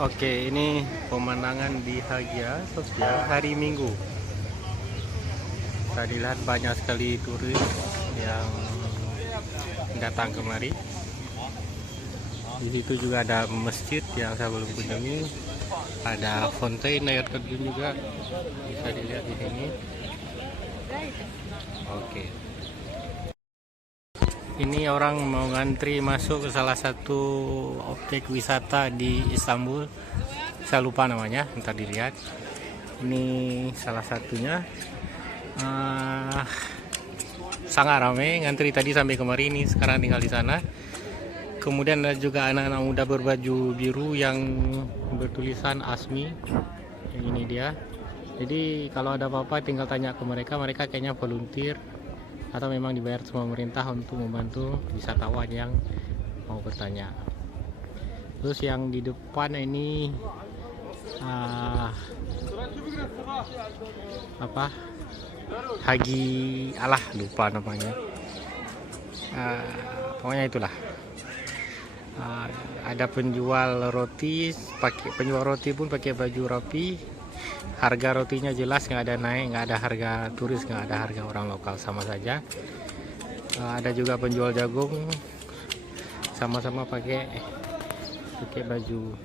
Oke, ini pemandangan di Hagia Sophia hari Minggu. Tadi lihat banyak sekali turis yang datang kemari. Di situ juga ada masjid yang saya belum kunjungi. Ada fontaine air terjun juga bisa dilihat di sini. Oke. Ini orang mau ngantri masuk ke salah satu objek wisata di Istanbul. Saya lupa namanya, ntar dilihat. Ini salah satunya. Sangat ramai, ngantri tadi sampai kemari, ini sekarang tinggal di sana. Kemudian ada juga anak-anak muda berbaju biru yang bertulisan ASMI. Yang ini dia. Jadi kalau ada apa-apa tinggal tanya ke mereka, mereka kayaknya volunteer atau memang dibayar sama pemerintah untuk membantu wisatawan yang mau bertanya. Terus yang di depan ini Hagi lupa namanya. Pokoknya itulah. Ada penjual roti pun pakai baju rapi. Harga rotinya jelas nggak ada naik, nggak ada harga turis, nggak ada harga orang lokal, sama saja. Ada juga penjual jagung, sama-sama pakai baju.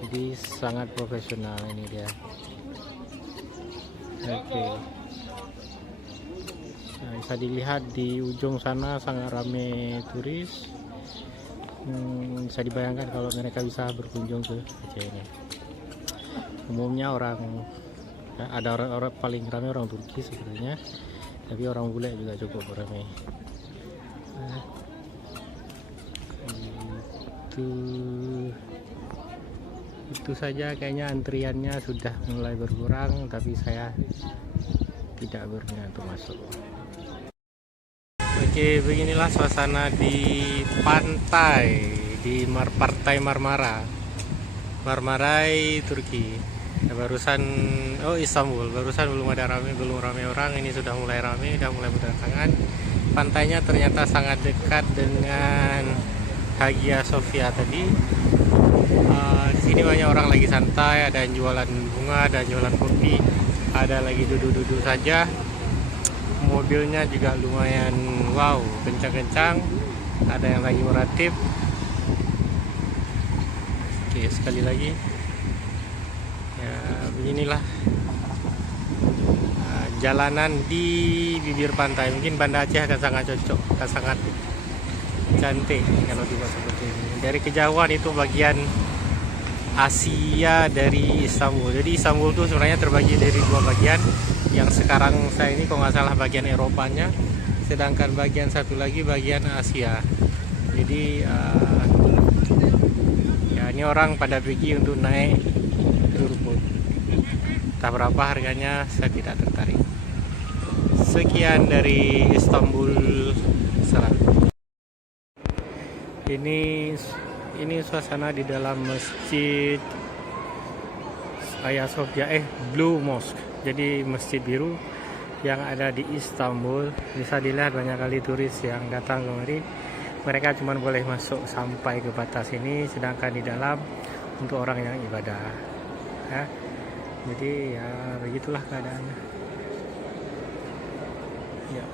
Jadi sangat profesional ini dia. Oke. Nah, bisa dilihat di ujung sana sangat ramai turis. Bisa dibayangkan kalau mereka bisa berkunjung ke Aceh ini. Umumnya ada orang paling ramai orang Turki sebenarnya, tapi orang bule juga cukup ramai. Itu saja, kayaknya antriannya sudah mulai berkurang, tapi saya tidak berniat untuk masuk. Oke, beginilah suasana di pantai di Pantai Marmaray, Turki. Barusan Istanbul, barusan belum ramai orang, ini sudah mulai ramai, sudah mulai berdatangan. Pantainya ternyata sangat dekat dengan Hagia Sophia tadi. Di sini banyak orang lagi santai, ada yang jualan bunga, ada yang jualan kopi, ada lagi duduk-duduk saja. Mobilnya juga lumayan kencang-kencang, ada yang lagi meratip. Oke, sekali lagi ya, beginilah jalanan di bibir pantai. Mungkin Banda Aceh akan sangat cocok, akan sangat cantik kalau dibuat seperti ini. Dari kejauhan itu bagian Asia dari Istanbul. Jadi Istanbul itu sebenarnya terbagi dari dua bagian. Yang sekarang saya ini kalau nggak salah bagian Eropanya, sedangkan bagian satu lagi bagian Asia. Jadi ini orang pada pergi untuk naik turbot. Tak berapa harganya, saya tidak tertarik. Sekian dari Istanbul, salam. Ini suasana di dalam masjid Hagia Sophia, Blue Mosque. Jadi masjid biru yang ada di Istanbul. Bisa dilihat banyak kali turis yang datang kemari. Mereka cuma boleh masuk sampai ke batas ini, sedangkan di dalam untuk orang yang ibadah. Ya. Jadi ya begitulah keadaannya. Ya,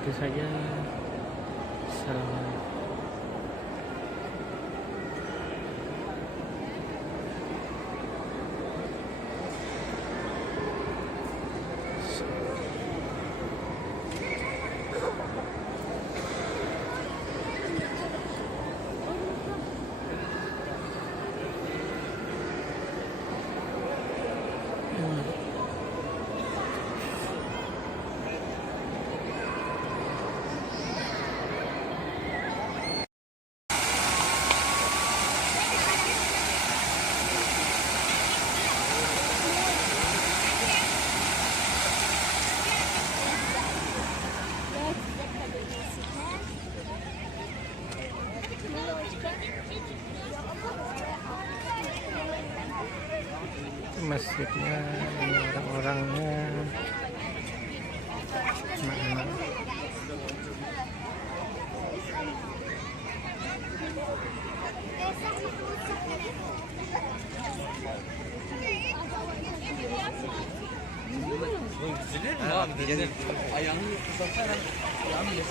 itu saja. Assalamualaikum. Masjidnya, ini orang-orangnya, anak-anak. Jadi ayamnya pesantren diambil.